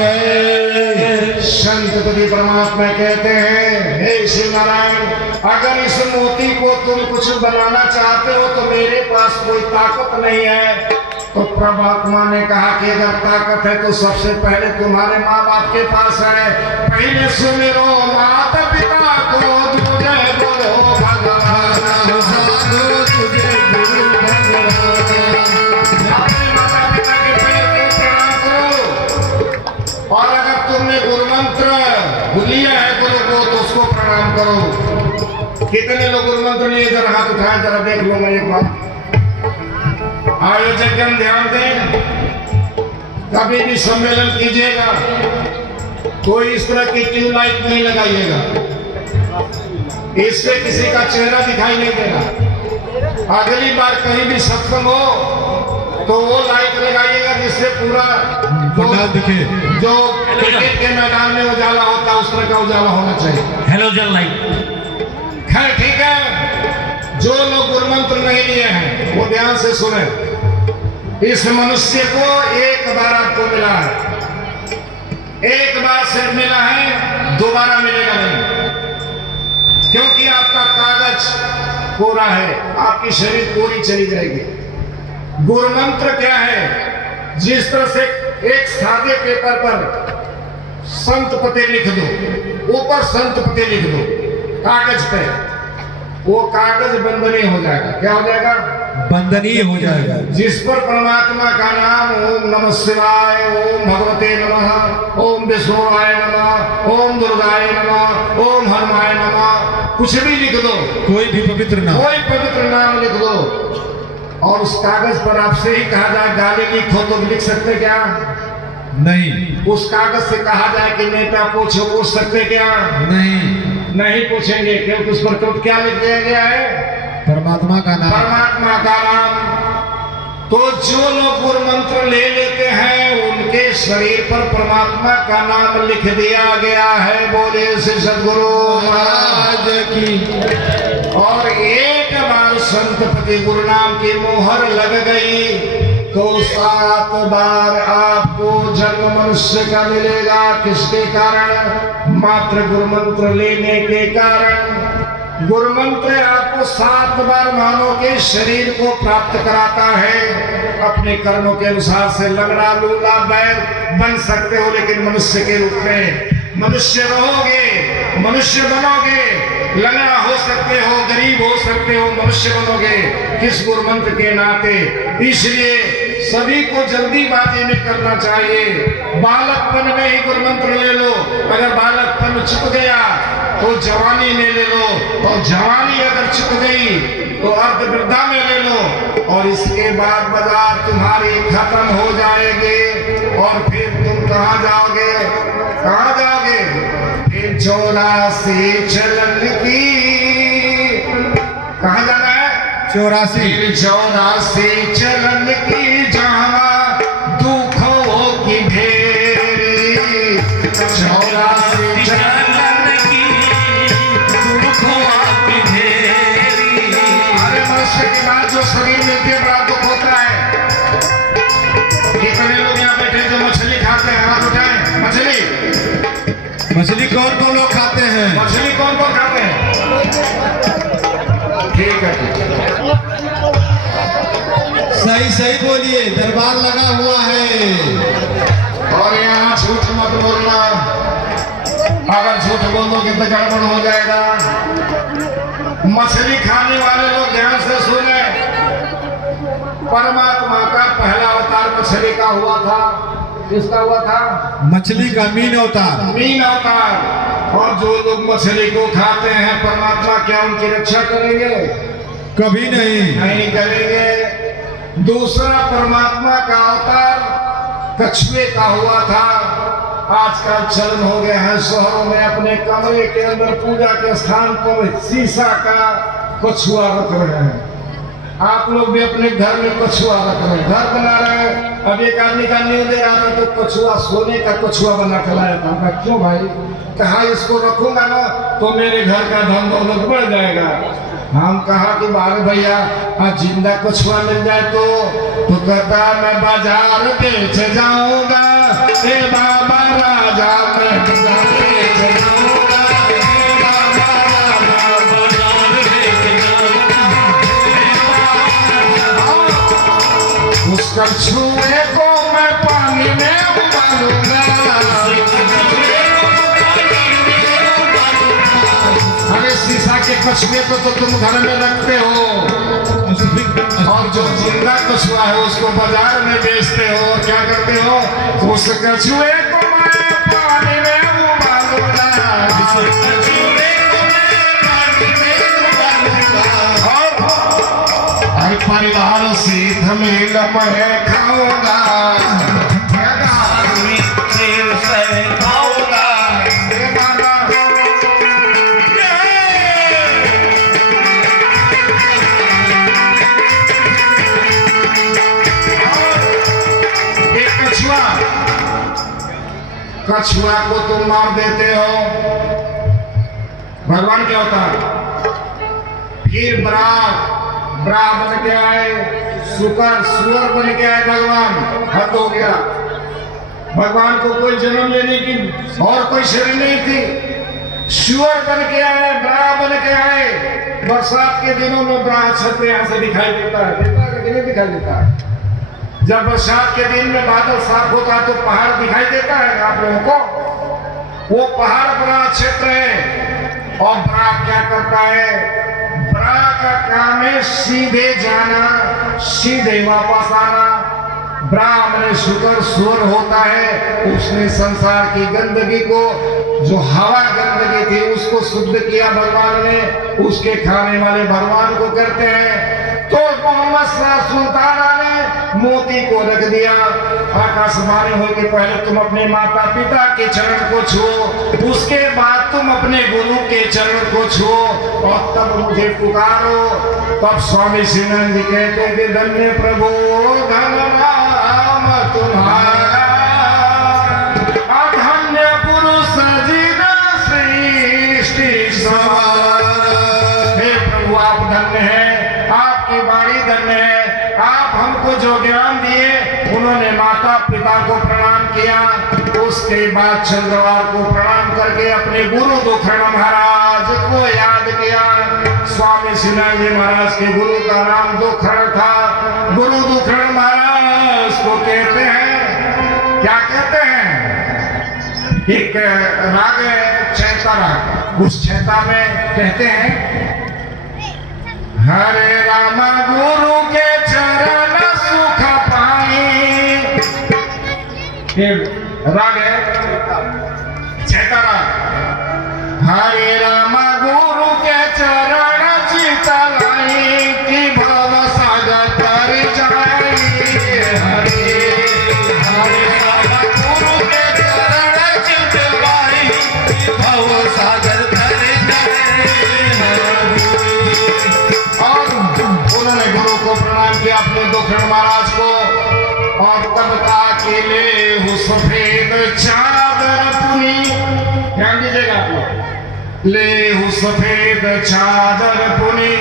जय। संत कवि परमात्मा कहते हैं, हे श्री नारायण, अगर इस मोती को तुम कुछ बनाना चाहते हो तो मेरे पास कोई ताकत नहीं है। तो परमात्मा ने कहा कि अगर ताकत है तो सबसे पहले तुम्हारे माँ बाप के पास है। पहले सुमिरो माता पिता को, दूजे बोलो भगवान साधु तुझे गुरु भगवान। अपने माता पिता के पैर पे प्रणाम करो, और अगर तुमने गुरु मंत्र लिया है गुरु को तो उसको प्रणाम करो। कितने लोग गुरु मंत्र लिए? जरा हाथ उठाएं, जरा देख लो मैं एक बार। आयोजक जन ध्यान दें, कभी भी सम्मेलन कीजिएगा कोई इस तरह की ट्यूबलाइट नहीं लगाइएगा, इससे किसी का चेहरा दिखाई नहीं देगा। अगली बार कहीं भी सत्संग हो तो वो लाइट लगाइएगा जिससे पूरा दिखे। जो क्रिकेट के मैदान में उजाला होता है उस तरह का उजाला होना चाहिए। Halogen light. खैर ठीक है, जो लोग गुरु मंत्र नहीं लिए हैं वो ध्यान से सुने। इस मनुष्य को एक बार आपको मिला है, एक बार सिर्फ मिला है, दोबारा मिलेगा नहीं, क्योंकि आपका कागज पूरा है, आपकी शरीर पूरी चली जाएगी। गुरु मंत्र क्या है? जिस तरह से एक सादे पेपर पर संत पते लिख दो, ऊपर संत पते लिख दो कागज पे, वो कागज बंधनीय हो जाएगा। क्या हो जाएगा? बंदनीय हो जाएगा। जिस पर परमात्मा का नाम ओम नमः शिवाय, ओम भगवते नमः, ओम विष्णुवाय नमः, ओम दुर्गाय नमः, ओम हनुमाय नमः, कुछ भी लिख दो, कोई भी पवित्र नाम, कोई पवित्र नाम लिख दो, और उस कागज पर आपसे ही कहा जाए गाली लिखो तो लिख सकते क्या? नहीं। उस कागज से कहा जाए कि नेता पूछो, पूछ सकते क्या? नहीं पूछेंगे, क्योंकि उस पर क्या लिख दिया गया है? परमात्मा का नाम। परमात्मा का नाम। तो जो लोग गुरु मंत्र ले लेते हैं उनके शरीर पर परमात्मा का नाम लिख दिया गया है। बोले श्री सद्गुरु महाराज की। और एक बार संतपति गुरु नाम की मोहर लग गई तो 7 बार आपको जन्म मनुष्य का मिलेगा। किसके कारण? मात्र गुरु मंत्र लेने के कारण। गुरु मंत्र आपको 7 बार मानव के शरीर को प्राप्त कराता है। अपने कर्मों के अनुसार से लंगड़ा लूला बैल बन सकते हो, लेकिन मनुष्य के रूप में मनुष्य रहोगे, मनुष्य बनोगे। लंगड़ा हो सकते हो, गरीब हो सकते हो, मनुष्य बनोगे किस गुरु मंत्र के नाते। इसलिए सभी को जल्दीबाजी में करना चाहिए। बालकपन में ही गुरु मंत्र ले लो, अगर बालकपन चुक गया तो जवानी में ले लो, और जवानी अगर चुक गई तो अर्ध वृद्धा में ले लो, और इसके बाद बाजार तुम्हारी खत्म हो जाएगी। और फिर तुम कहाँ जाओगे? कहाँ जाओगे? फिर 84 चलन की, कहाँ जाना है? 84 चलन की, जहाँ दुखों की ढेरी। 84 चलन की, दुखों की ढेरी। अरे मनुष्य के बाद जो शरीर मिलती है बड़ा दुख होता है। कितने लोग यहाँ बैठे जो मछली खाते हैं? हाथ उठाएं। मछली कौन कौन लोग खाते हैं? मछली कौन कौन खाते हैं? ठीक है, सही बोलिए, दरबार लगा हुआ है। और यहाँ झूठ मत बोलना, अगर झूठ बोलोगे तो गड़बड़ हो जाएगा। मछली खाने वाले लोग ध्यान से सुने, परमात्मा का पहला अवतार मछली का हुआ था। किसका हुआ था? मछली का मीन अवतार। मीन अवतार। और जो लोग मछली को खाते हैं परमात्मा क्या उनकी रक्षा करेंगे? कभी नहीं करेंगे। दूसरा परमात्मा का अवतार कछुए का हुआ था। आजकल चलन हो गया है शहरों में अपने कमरे के अंदर पूजा के स्थान पर शीशा का कछुआ रख रहे हैं। आप लोग भी अपने घर में कछुआ रख रहे हैं, घर बना रहे हैं। अब एक आदमी का न्यूज दे रहा था तो कछुआ, सोने का कछुआ बना के लाया था। क्यों भाई? कहा इसको रखूंगा ना तो मेरे घर का धन दौलत बढ़ जाएगा। हम कहा कि बारे भैया जिंदा कछुआ मिल जाए तो कहता मैं बाजार बेच जाऊंगा। ए बाबा कछुए को मैं पानी में उबालूंगा। अरे शीशा के कछुए को तो तुम घर में रखते हो और जो जिंदा कछुआ है उसको बाजार में बेचते हो। क्या करते हो? उस कछुए को मैं पानी में उबालूंगा। और परिवार सीध मिल मैं खाऊंगा। कछुआ को तुम मार देते हो, भगवान क्या होता है? फिर बराह बन के आए, सुअर बन के आए भगवान। हद हो गया। भगवान को कोई जन्म लेने की और कोई शरीर नहीं थी। सुअर बन के आए, बराह बन के आए। बरसात के दिनों में बराह छत पे यहाँ से दिखाई देता है, नहीं दिखाई देता है। जब बरसात के दिन में बादल साफ होता है तो पहाड़ दिखाई देता है आप लोगों को। वो पहाड़ बड़ा क्षेत्र है। और बराह क्या करता है? बराह का काम है सीधे जाना, सीधे वापस आना। बराह में शुक्र सुअर होता है। उसने संसार की गंदगी को, जो हवा गंदगी थी, उसको शुद्ध किया भगवान ने। उसके खाने वाले भगवान को करते हैं। तो मोहम्मद सुल्ताना ने मोती को रख दिया। आकाशवाणी हो कि पहले तुम अपने माता पिता के चरण को छुओ, उसके बाद तुम अपने गुरु के चरण को छुओ और तब मुझे पुकारो। तब स्वामी श्रीनंद जी कहते कि धन्य प्रभु धन नाम तुम्हारा, अधन्य पुरुष जिन सृष्टि सवारा। हे प्रभु आप धन्य हैं, आपकी वाणी धन्य है। आप हमको जो ज्ञान दिए, उन्होंने माता पिता को प्रणाम किया। उसके बाद चंद्रवार को प्रणाम करके अपने गुरु दुखण महाराज को याद किया। स्वामी श्रीनाथ जी महाराज के गुरु का नाम दुखण था। गुरु दुखण महाराज को कहते हैं, क्या कहते हैं? एक राग है चैता राग। उस चैता में कहते हैं, हरे राम गुरु के चरण सुख पाई। राग है चैता राग। हरे राम गुरु के चरण चितलाई की भव सागर तर जाई। हरे राम गुरु के चरण चितलाई भव सागर तर जाई। और उन्होंने गुरु को प्रणाम किया, अपने दुखण महाराज को। और तब का के ले सफेद चादर पुनी, ध्यान दीजिएगा आप लोग, ले सफेद चादर पुनी